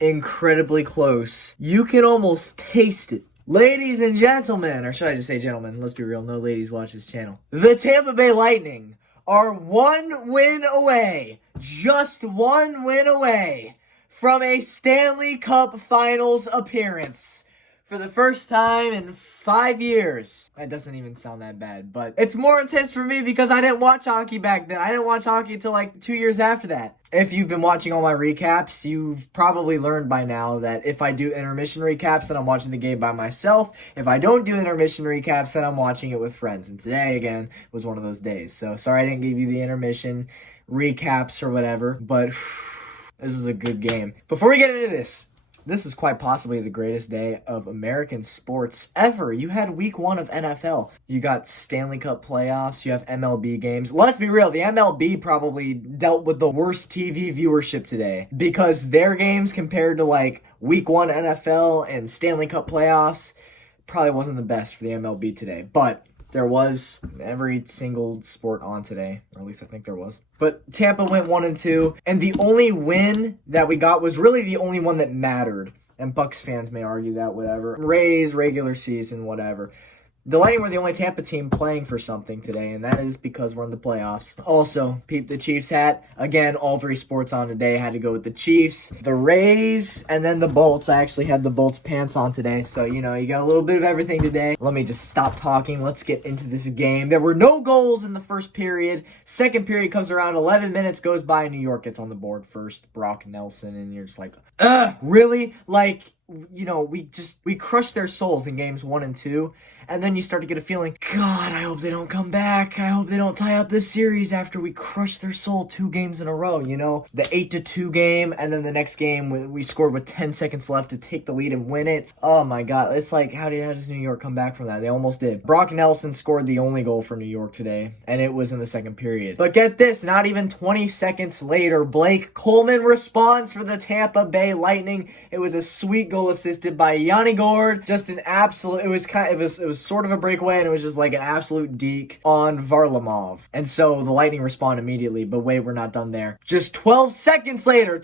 incredibly close. You can almost taste it. Ladies and gentlemen, or should I just say gentlemen? Let's be real, no ladies watch this channel. The Tampa Bay Lightning are one win away, just one win away from a Stanley Cup Finals appearance. For the first time in 5 years. That doesn't even sound that bad, but it's more intense for me because I didn't watch hockey back then. I didn't watch hockey until like 2 years after that. If you've been watching all my recaps, you've probably learned by now that if I do intermission recaps, then I'm watching the game by myself. If I don't do intermission recaps, then I'm watching it with friends. And today, again, was one of those days. So sorry I didn't give you the intermission recaps or whatever, but this was a good game. Before we get into this is quite possibly the greatest day of American sports ever. You had week 1 of NFL. You got Stanley Cup playoffs. You have MLB games. Let's be real. The MLB probably dealt with the worst TV viewership today because their games compared to like week 1 NFL and Stanley Cup playoffs probably wasn't the best for the MLB today. But there was every single sport on today, or at least I think there was. But Tampa went 1-2, and the only win that we got was really the only one that mattered. And Bucks fans may argue that, whatever. Rays, regular season, whatever. The Lightning were the only Tampa team playing for something today, and that is because we're in the playoffs. Also, peep the Chiefs hat. Again, all 3 sports on today. I had to go with the Chiefs, the Rays, and then the Bolts. I actually had the Bolts pants on today, so, you know, you got a little bit of everything today. Let me just stop talking. Let's get into this game. There were no goals in the first period. Second period comes around. 11 minutes goes by. New York gets on the board first. Brock Nelson, and you're just like, really? Like, you know, we crushed their souls in games 1 and 2. And then you start to get a feeling, God, I hope they don't come back. I hope they don't tie up this series after we crushed their soul 2 games in a row, you know? The 8-2 game, and then the next game we scored with 10 seconds left to take the lead and win it. Oh my God, it's like, how does New York come back from that? They almost did. Brock Nelson scored the only goal for New York today, and it was in the second period. But get this, not even 20 seconds later, Blake Coleman responds for the Tampa Bay Lightning. It was a sweet goal assisted by Yanni Gourde. Just an absolute, it was sort of a breakaway, and it was just like an absolute deke on Varlamov. And so the Lightning respond immediately, but wait, we're not done there. Just 12 seconds later,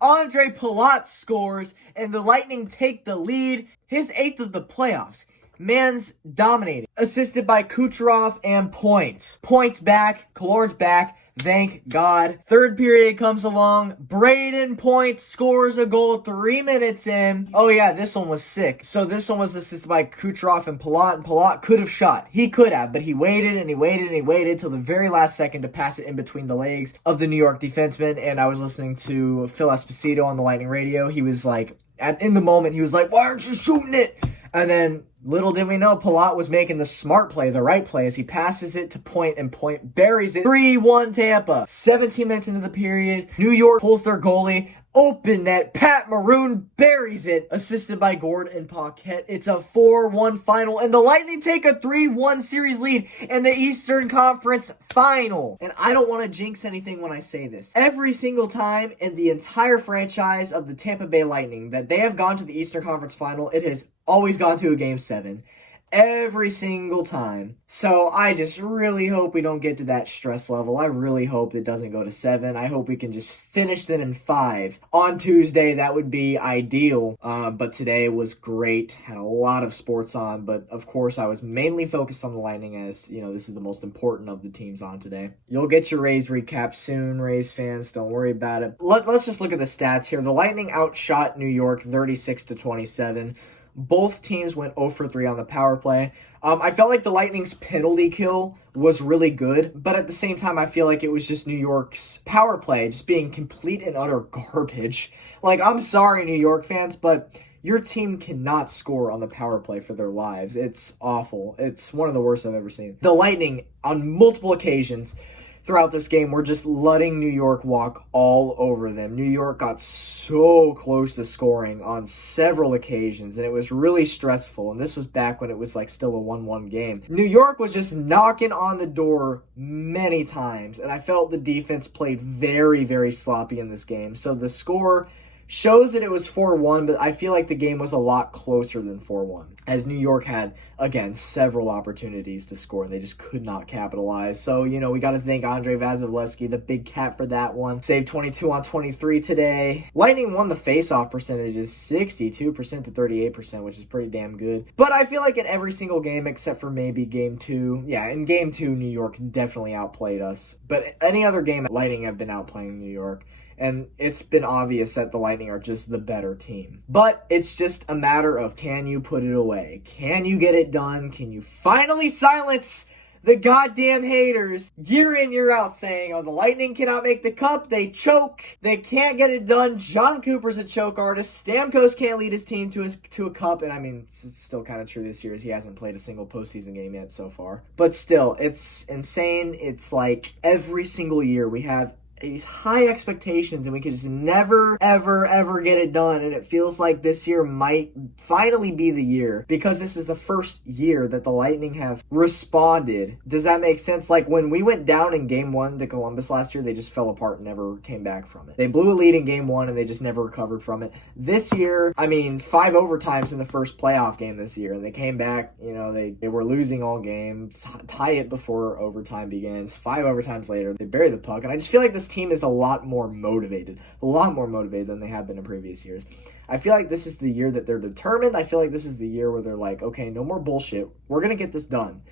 Andre Palat scores, and the Lightning take the lead. His 8th of the playoffs. Man's dominating. Assisted by Kucherov and Points. Points back, Killorn's back. Thank God. Third period comes along. Braden Point scores a goal 3 minutes in. Oh yeah, this one was sick. So this one was assisted by Kucherov and Palat could have shot. He could have, but he waited and he waited and he waited till the very last second to pass it in between the legs of the New York defenseman. And I was listening to Phil Esposito on the Lightning radio. He was like, in the moment, he was like, why aren't you shooting it? And then, little did we know, Palat was making the smart play, the right play, as he passes it to Point, and Point buries it. 3-1 Tampa. 17 minutes into the period, New York pulls their goalie. Open net, Pat Maroon buries it, assisted by Gourde and Paquette. It's a 4-1 final, and the Lightning take a 3-1 series lead in the Eastern Conference Final. And I don't want to jinx anything when I say this. Every single time in the entire franchise of the Tampa Bay Lightning that they have gone to the Eastern Conference Final, it has always gone to a Game 7. Every single time. So I just really hope we don't get to that stress level. I really hope it doesn't go to 7. I hope we can just finish them in 5. On Tuesday, that would be ideal. But today was great. Had a lot of sports on. But of course, I was mainly focused on the Lightning as, you know, this is the most important of the teams on today. You'll get your Rays recap soon, Rays fans. Don't worry about it. Let's just look at the stats here. The Lightning outshot New York 36-27. Both teams went 0 for 3 on the power play. I felt like the Lightning's penalty kill was really good, but at the same time, I feel like it was just New York's power play just being complete and utter garbage. Like, I'm sorry, New York fans, but your team cannot score on the power play for their lives. It's awful. It's one of the worst I've ever seen. The Lightning, on multiple occasions throughout this game, we're just letting New York walk all over them. New York got so close to scoring on several occasions, and it was really stressful. And this was back when it was like still a 1-1 game. New York was just knocking on the door many times, and I felt the defense played very, very sloppy in this game. So the score shows that it was 4-1, but I feel like the game was a lot closer than 4-1, as New York had, again, several opportunities to score, and they just could not capitalize. So, you know, we got to thank Andre Vasilevsky, the big cat, for that one. Saved 22 on 23 today. Lightning won the face-off percentages 62% to 38%, which is pretty damn good. But I feel like in every single game, except for maybe Game 2, yeah, in Game 2, New York definitely outplayed us. But any other game, Lightning have been outplaying New York. And it's been obvious that the Lightning are just the better team. But it's just a matter of, can you put it away? Can you get it done? Can you finally silence the goddamn haters year in, year out saying, oh, the Lightning cannot make the cup, they choke, they can't get it done, John Cooper's a choke artist, Stamkos can't lead his team to a cup, and I mean, it's still kind of true this year as he hasn't played a single postseason game yet so far. But still, it's insane. It's like every single year we have these high expectations and we can just never, ever, ever get it done. And it feels like this year might finally be the year, because this is the first year that the Lightning have responded. Does that make sense? Like when we went down in Game 1 to Columbus last year, they just fell apart and never came back from it. They blew a lead in Game 1 and they just never recovered from it. This year, I mean, 5 overtimes in the first playoff game this year. They came back, you know, they were losing all game, tie it before overtime begins. 5 overtimes later, they bury the puck. And I just feel like this team is a lot more motivated than they have been in previous years. I feel like this is the year that they're determined. I feel like this is the year where they're like, okay, no more bullshit. We're going to get this done.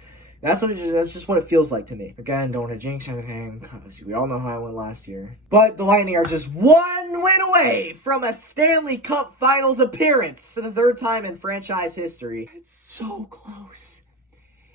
That's just what it feels like to me. Again, don't want to jinx anything, because we all know how I went last year. But the Lightning are just one win away from a Stanley Cup Finals appearance for the 3rd time in franchise history. It's so close.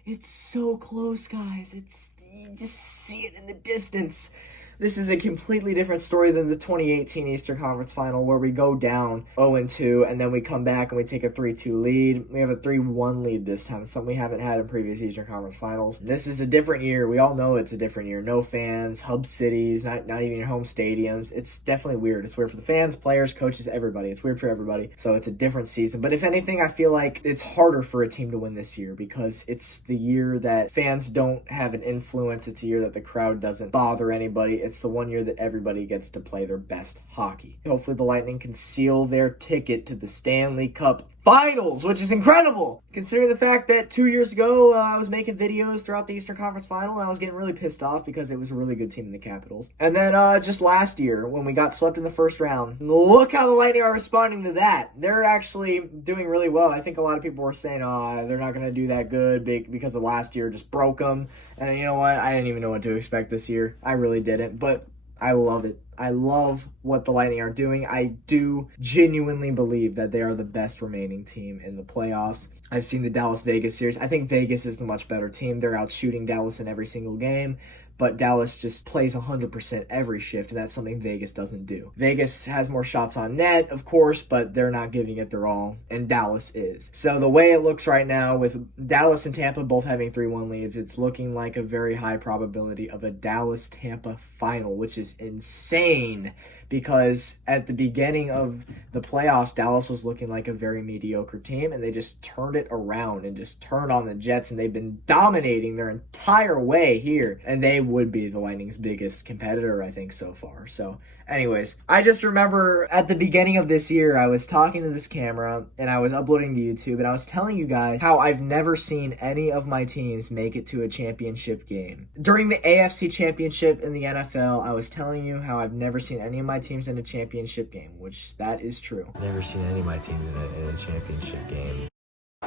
It's so close, guys. You just see it in the distance. This is a completely different story than the 2018 Eastern Conference Final, where we go down 0-2 and then we come back and we take a 3-2 lead. We have a 3-1 lead this time, something we haven't had in previous Eastern Conference Finals. This is a different year. We all know it's a different year. No fans, hub cities, not even your home stadiums. It's definitely weird. It's weird for the fans, players, coaches, everybody. It's weird for everybody. So it's a different season. But if anything, I feel like it's harder for a team to win this year, because it's the year that fans don't have an influence. It's a year that the crowd doesn't bother anybody. It's the one year that everybody gets to play their best hockey. Hopefully the Lightning can seal their ticket to the Stanley Cup Finals, which is incredible, considering the fact that 2 years ago I was making videos throughout the Eastern Conference Final and I was getting really pissed off because it was a really good team in the Capitals. And then just last year when we got swept in the first round, look how the Lightning are responding to that. They're actually doing really well. I think a lot of people were saying, oh, they're not going to do that good because of last year just broke them. And you know what? I didn't even know what to expect this year. I really didn't, but I love it. I love what the Lightning are doing. I do genuinely believe that they are the best remaining team in the playoffs. I've seen the Dallas-Vegas series. I think Vegas is the much better team. They're out shooting Dallas in every single game, but Dallas just plays 100% every shift, and that's something Vegas doesn't do. Vegas has more shots on net, of course, but they're not giving it their all, and Dallas is. So the way it looks right now, with Dallas and Tampa both having 3-1 leads, it's looking like a very high probability of a Dallas-Tampa final, which is insane, because at the beginning of the playoffs, Dallas was looking like a very mediocre team, and they just turned it around and just turned on the Jets, and they've been dominating their entire way here, and they would be the Lightning's biggest competitor, I think, so far. So anyways, I just remember at the beginning of this year, I was talking to this camera and I was uploading to YouTube, and I was telling you guys how I've never seen any of my teams make it to a championship game. During the AFC Championship in the NFL, I was telling you how I've never seen any of my teams in a championship game, which that is true. Never seen any of my teams in a championship game.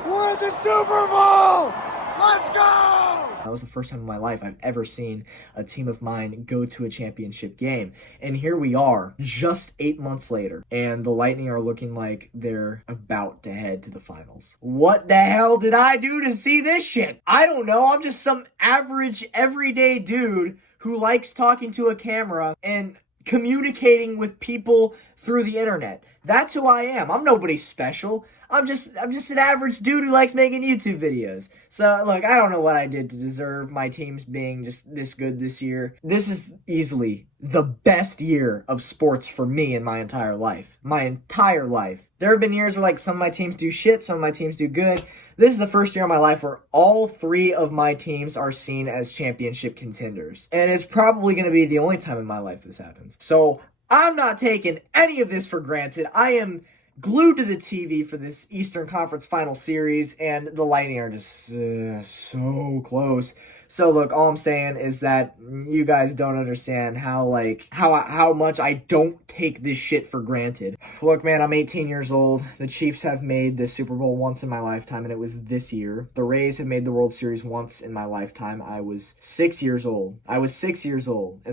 We're the Super Bowl! Let's go! That was the first time in my life I've ever seen a team of mine go to a championship game. And here we are, just 8 months later, and the Lightning are looking like they're about to head to the finals. What the hell did I do to see this shit? I don't know. I'm just some average, everyday dude who likes talking to a camera and communicating with people through the internet. That's who I am. I'm nobody special. I'm just an average dude who likes making YouTube videos. So, look, I don't know what I did to deserve my teams being just this good this year. This is easily the best year of sports for me in my entire life. My entire life. There have been years where, like, some of my teams do shit, some of my teams do good. This is the first year of my life where all 3 of my teams are seen as championship contenders. And it's probably going to be the only time in my life this happens. So I'm not taking any of this for granted. I am glued to the TV for this Eastern Conference Final Series, and the Lightning are just so close. So look, all I'm saying is that you guys don't understand how much I don't take this shit for granted. Look, man, I'm 18 years old. The Chiefs have made the Super Bowl once in my lifetime, and it was this year. The Rays have made the World Series once in my lifetime. I was 6 years old. And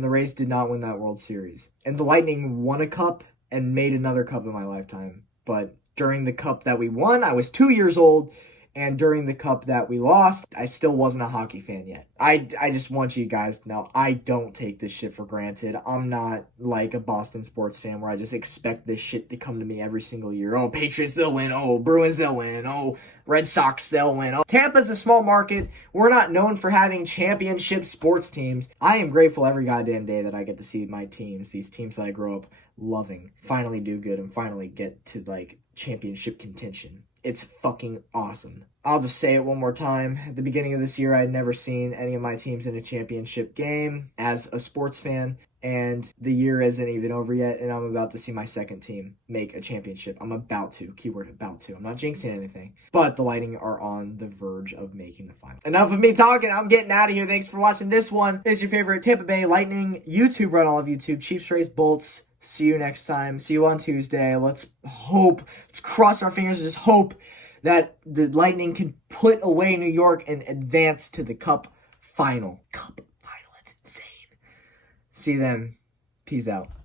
the Rays did not win that World Series. And the Lightning won a cup and made another cup in my lifetime. But during the cup that we won, I was 2 years old. And during the cup that we lost, I still wasn't a hockey fan yet. I just want you guys to know, I don't take this shit for granted. I'm not like a Boston sports fan where I just expect this shit to come to me every single year. Oh, Patriots, they'll win. Oh, Bruins, they'll win. Oh, Red Sox, they'll win. Oh, Tampa's a small market. We're not known for having championship sports teams. I am grateful every goddamn day that I get to see my teams, these teams that I grew up loving, finally do good and finally get to, like, championship contention. It's fucking awesome. I'll just say it one more time. At the beginning of this year, I had never seen any of my teams in a championship game as a sports fan, and the year isn't even over yet, and I'm about to see my second team make a championship. I'm about to. Keyword about to. I'm not jinxing anything. But the Lightning are on the verge of making the final. Enough of me talking. I'm getting out of here. Thanks for watching this one. This is your favorite Tampa Bay Lightning YouTube run, all of YouTube. Chiefs, Rays, Bolts. See you next time. See you on Tuesday. Let's cross our fingers and just hope that the Lightning can put away New York and advance to the Cup final. Cup final. That's insane. See you then. Peace out.